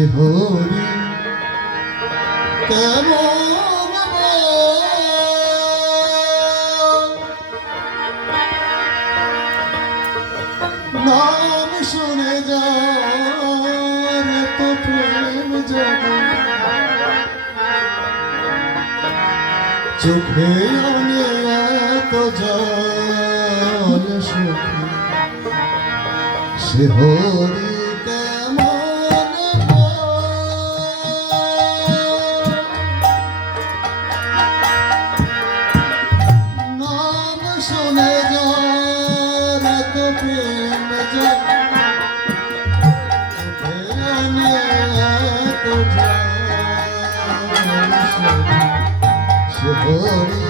সে হরি নাম শুনে যার এত প্রেম জাগে। চোখে এত জল সুখী। সে হরি প্রেম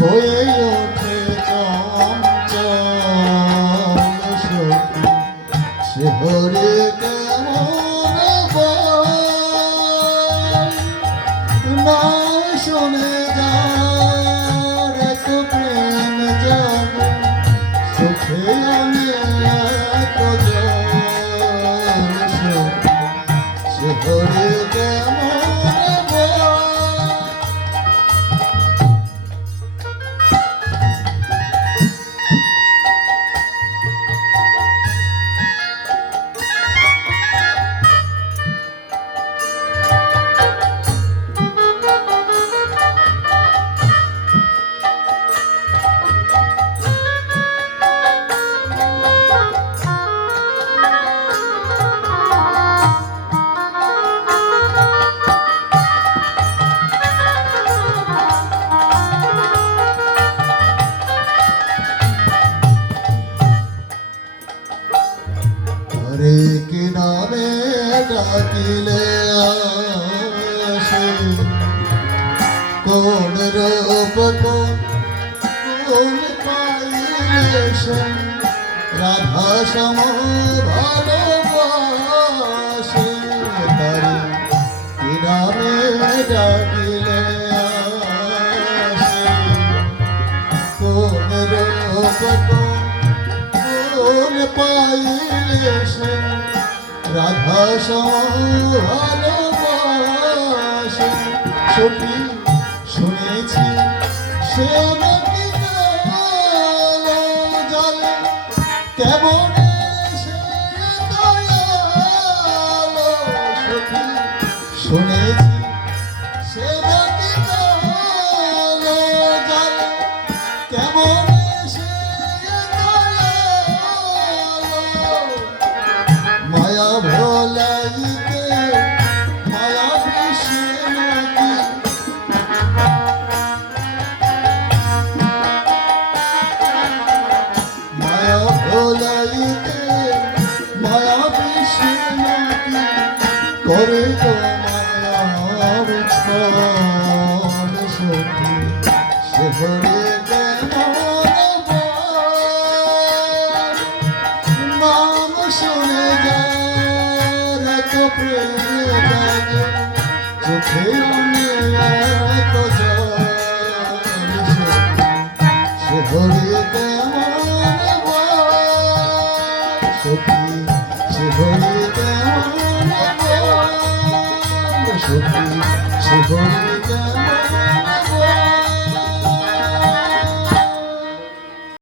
Oh, yeah. ডাকিলে আসে। কোন রূপ কোন পাইলে রাধা সম ভালোবাসে তারে। নামে ডাকিলে আসে। কোন রূপ কোন পাইলে সে। রাধা ভালোবাসে। সখী শুনেছি সে নাকি কালো কেমন শুনেছি সে নাকি কালো কেমন করে তোমার Shivari, Shivari, Shivari, সখী সে